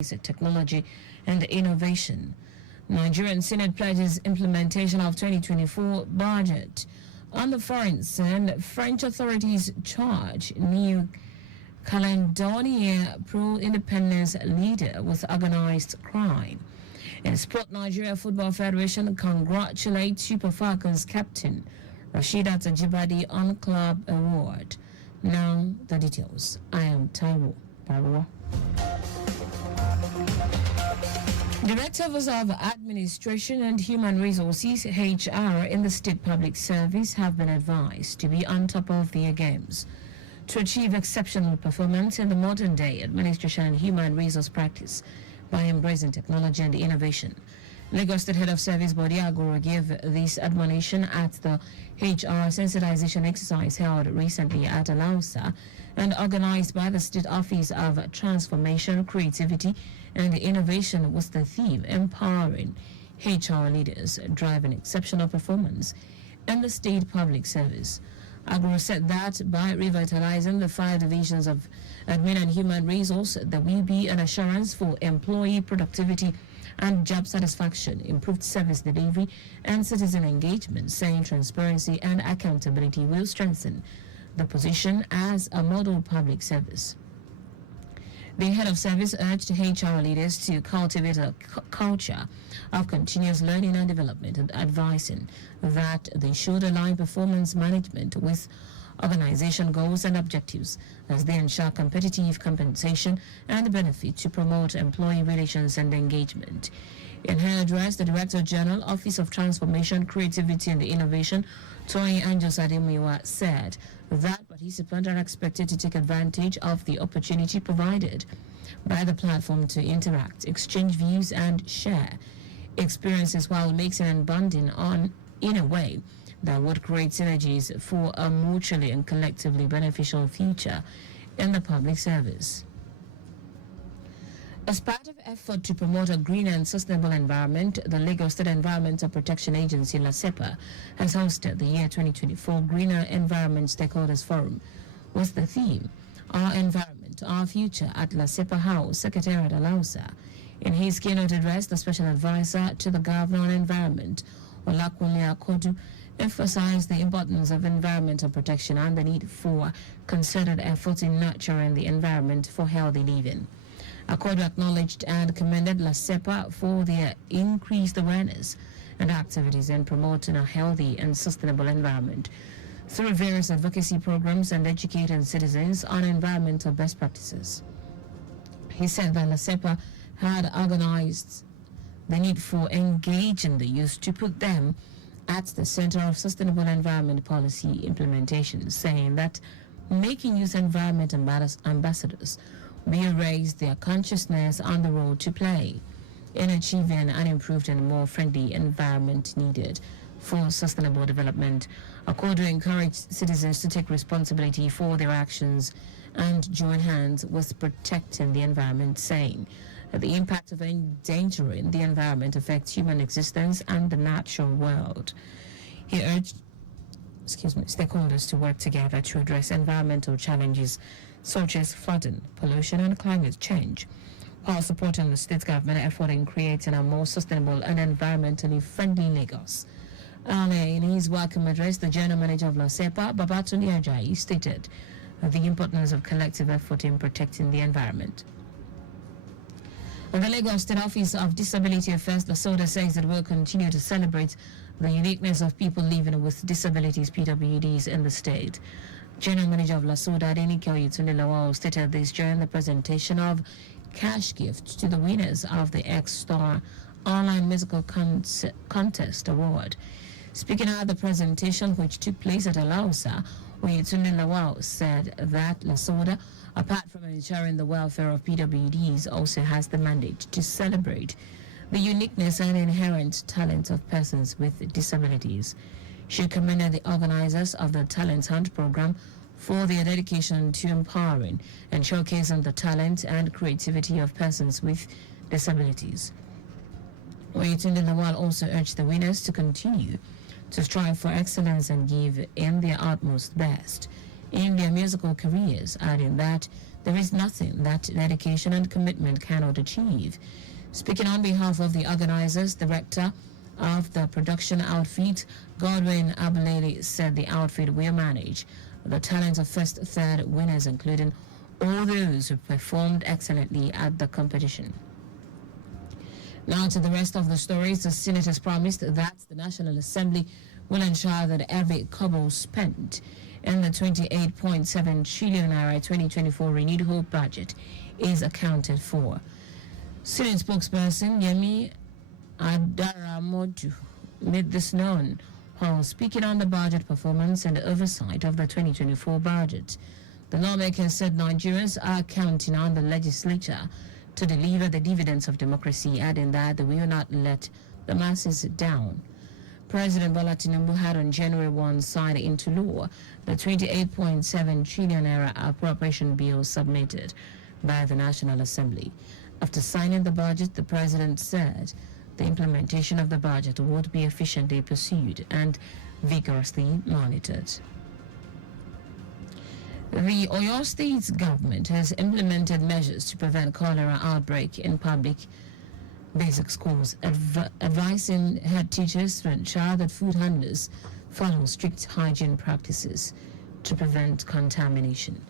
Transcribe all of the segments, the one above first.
technology and innovation. Nigerian Senate pledges implementation of 2024 budget. On the fronts, and French authorities charge new Caledonian pro-independence leader with organized crime. In sport, Nigeria Football Federation congratulates Super Falcons captain Rasheedat Ajibade on club award. Now the details. I am Taiwo, baruwa. Directors of Administration and Human Resources (HR) in the State Public Service have been advised to be on top of their games to achieve exceptional performance in the modern day administration and human resource practice by embracing technology and innovation. Lagos State Head of Service Body Agoro gave this admonition at the HR sensitization exercise held recently at Alausa and organized by the State Office of Transformation, Creativity and Innovation, with the theme empowering HR leaders driving exceptional performance in the state public service. Agro said that by revitalizing the 5 divisions of admin and human resource, there will be an assurance for employee productivity and job satisfaction, improved service delivery, and citizen engagement, saying transparency and accountability will strengthen the position as a model public service. The head of service urged HR leaders to cultivate a culture of continuous learning and development, and advising that they should align performance management with organization goals and objectives as they ensure competitive compensation and benefit to promote employee relations and engagement. In her address, the Director General, Office of Transformation, Creativity and Innovation, Toyin Anjos Ademiwa, said that participants are expected to take advantage of the opportunity provided by the platform to interact, exchange views and share experiences while mixing and bonding in a way that would create synergies for a mutually and collectively beneficial future in the public service. As part of effort to promote a green and sustainable environment, the Lagos State Environmental Protection Agency, LASEPA, has hosted the year 2024 Greener Environment Stakeholders Forum with the theme, Our Environment, Our Future, at LASEPA House, Secretariat Alausa. In his keynote address, the Special Advisor to the Governor on Environment, Olakunle Akodu, emphasized the importance of environmental protection and the need for concerted efforts in nurturing the environment for healthy living. Akodo acknowledged and commended LASEPA for their increased awareness and activities in promoting a healthy and sustainable environment through various advocacy programs and educating citizens on environmental best practices. He said that LASEPA had organized the need for engaging the youth to put them at the center of sustainable environment policy implementation, saying that making youth environment ambassadors will raise their consciousness on the role to play in achieving an improved and more friendly environment needed for sustainable development. Akodo encouraged citizens to take responsibility for their actions and join hands with protecting the environment, saying that the impact of endangering the environment affects human existence and the natural world. He urged stakeholders to work together to address environmental challenges such as flooding, pollution, and climate change, while supporting the state government effort in creating a more sustainable and environmentally friendly Lagos. In his welcome address, the General Manager of LASEPA, Babatunde Ajayi, stated the importance of collective effort in protecting the environment. The Lagos State Office of Disability Affairs, LASODA, says it will continue to celebrate the uniqueness of people living with disabilities, PWDs, in the state. General Manager of LASODA, Adenike Oyetunde, stated this during the presentation of cash gifts to the winners of the X-Star Online Musical Contest Award. Speaking at the presentation, which took place at Alausa, Oyetunde said that LASODA, apart from ensuring the welfare of PWDs, also has the mandate to celebrate the uniqueness and inherent talent of persons with disabilities. She commended the organizers of the Talent Hunt program for their dedication to empowering and showcasing the talent and creativity of persons with disabilities. Oyetunde Lawal also urged the winners to continue to strive for excellence and give in their utmost best in their musical careers, adding that There is nothing that dedication and commitment cannot achieve. Speaking on behalf of the organizers, director of the production outfit, Godwin Abulele, said the outfit will manage the talents of first, third winners, including all those who performed excellently at the competition. Now to the rest of the stories. The senators promised that the National Assembly will ensure that every kobo spent in the 28.7 trillion naira 2024 Renewed Hope budget is accounted for. Senate spokesperson Yemi Adaramodu made this known while speaking on the budget performance and oversight of the 2024 budget. The lawmakers said Nigerians are counting on the legislature to deliver the dividends of democracy, adding that they will not let the masses down. President Bola Tinubu had on January 1 signed into law the 28.7 trillion naira appropriation bill submitted by the National Assembly. After signing the budget, the president said the implementation of the budget would be efficiently pursued and vigorously monitored. The Oyo State government has implemented measures to prevent cholera outbreak in public basic schools, advising head teachers to ensure that food handlers follow strict hygiene practices to prevent contamination.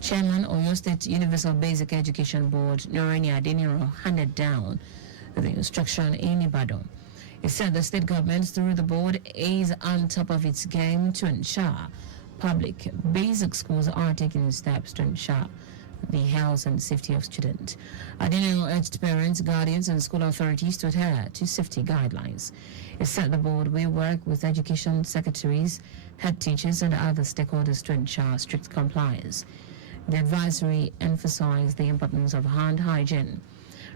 Chairman Oyo State Universal Basic Education Board, Noreni Adeniro, handed down the instruction in Ibadan. He said the state government, through the board, is on top of its game to ensure public basic schools are taking steps to ensure the health and safety of students. Adeniro urged parents, guardians, and school authorities to adhere to safety guidelines. He said the board will work with education secretaries, head teachers, and other stakeholders to ensure strict compliance. The advisory emphasized the importance of hand hygiene,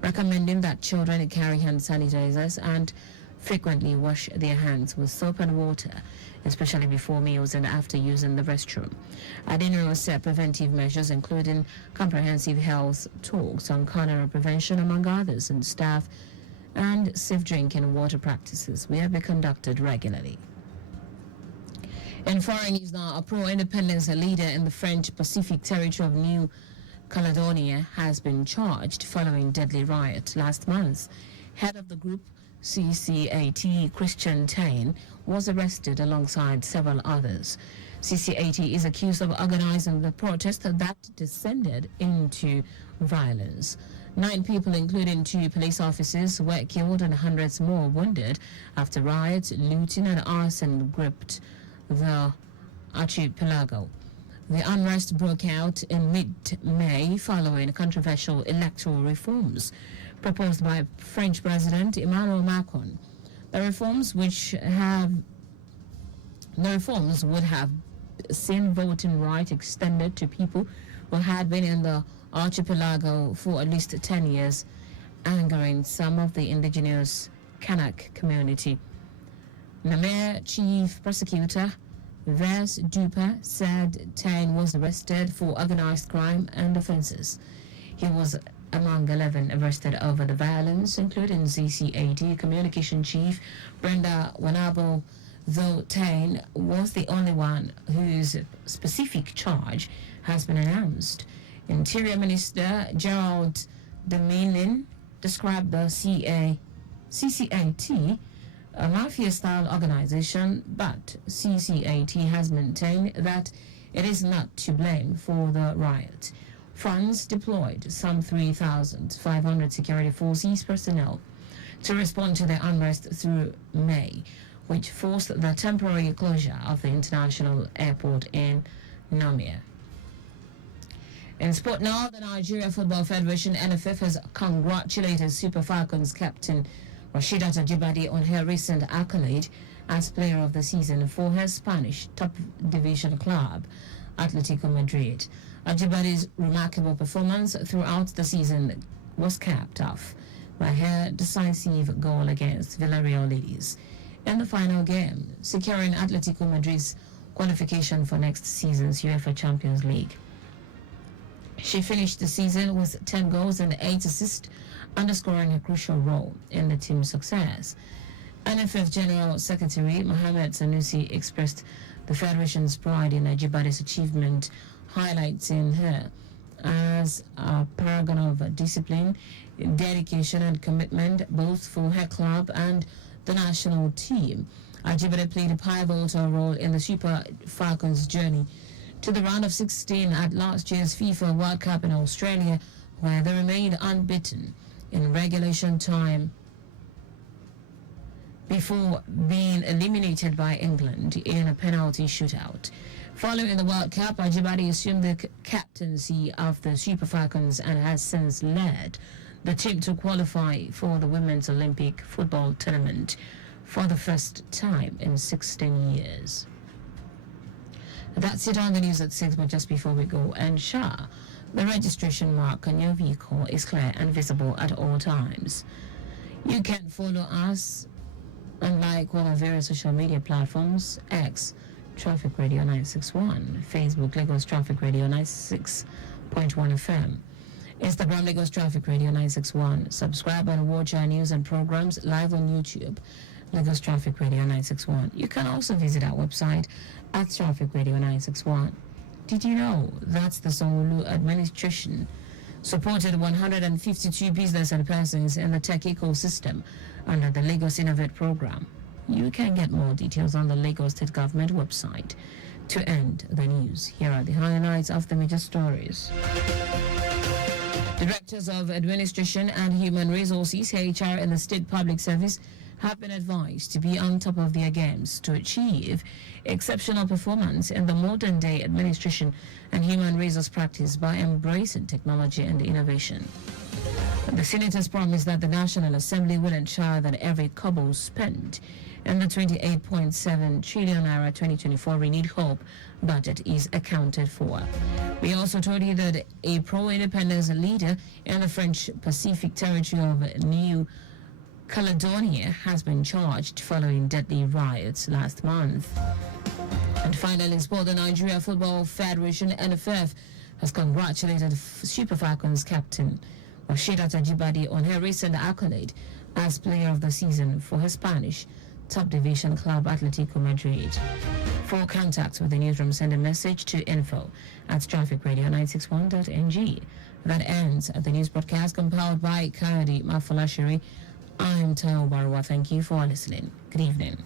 recommending that children carry hand sanitizers and frequently wash their hands with soap and water, especially before meals and after using the restroom. Adeniro said preventive measures, including comprehensive health talks on cholera prevention, among others, and staff and safe drinking water practices will be conducted regularly. In foreign news now, a pro-independence leader in the French Pacific territory of New Caledonia has been charged following deadly riot last month. Head of the group, CCAT, Christian Tain, was arrested alongside several others. CCAT is accused of organizing the protest that descended into violence. 9 people, including 2 police officers, were killed and hundreds more wounded after riots, looting, and arson gripped the archipelago. The unrest broke out in mid-May following controversial electoral reforms proposed by French President Emmanuel Macron. The reforms would have seen voting rights extended to people who had been in the archipelago for at least 10 years, angering some of the indigenous Kanak community. Namur Chief Prosecutor Vers Duper said Tain was arrested for organized crime and offenses. He was among 11 arrested over the violence, including CCAT Communication Chief Brenda Wanabo, though Tain was the only one whose specific charge has been announced. Interior Minister Gerald Damanin described the CCAT a mafia-style organization, but CCAT has maintained that it is not to blame for the riot. France deployed some 3,500 security forces personnel to respond to the unrest through May, which forced the temporary closure of the international airport in Namur. In sport now, the Nigeria Football Federation (NFF) has congratulated Super Falcons captain Rasheedat Ajibade on her recent accolade as Player of the Season for her Spanish top division club, Atletico Madrid. Ajibade's remarkable performance throughout the season was capped off by her decisive goal against Villarreal ladies in the final game, securing Atletico Madrid's qualification for next season's UEFA Champions League. She finished the season with 10 goals and 8 assists, underscoring a crucial role in the team's success. NFF General Secretary Mohamed Sanusi expressed the Federation's pride in Ajibade's achievement, highlighting her as a paragon of discipline, dedication, and commitment, both for her club and the national team. Ajibade played a pivotal role in the Super Falcons' journey to the round of 16 at last year's FIFA World Cup in Australia, where they remained unbeaten in regulation time before being eliminated by England in a penalty shootout. Following the World Cup, Ajibade assumed the captaincy of the Super Falcons and has since led the team to qualify for the Women's Olympic football tournament for the first time in 16 years. That's it on the news at 6, but just before we go, ensure the registration mark on your vehicle is clear and visible at all times. You can follow us and like all our various social media platforms: X, Traffic Radio 961, Facebook, Lagos Traffic Radio 96.1 FM, Instagram, Lagos Traffic Radio 961. Subscribe and watch our news and programs live on YouTube, Lagos Traffic Radio 961. You can also visit our website at Traffic Radio 961. Did you know that's the Sanwo-Olu administration supported 152 business and persons in the tech ecosystem under the Lagos Innovate program? You can get more details on the Lagos State Government website. To end the news, here are the highlights of the major stories. Directors of Administration and Human Resources, HR, in the State Public Service have been advised to be on top of their games to achieve exceptional performance in the modern-day administration and human resource practice by embracing technology and innovation. The senators promised that the National Assembly will ensure that every kobo spent in the 28.7 trillion naira 2024 renewed hope budget is accounted for. We also told you that a pro-independence leader in the French Pacific territory of New Caledonia has been charged following deadly riots last month. And finally, in sport, the Nigeria Football Federation, NFF, has congratulated Super Falcons captain Rasheedat Ajibade on her recent accolade as Player of the Season for her Spanish top division club Atletico Madrid. For contact with the newsroom, send a message to info@trafficradio961.ng. That ends the news broadcast compiled by Kayode Mafolashiri. I'm Taiwo. Thank you for listening. Good evening.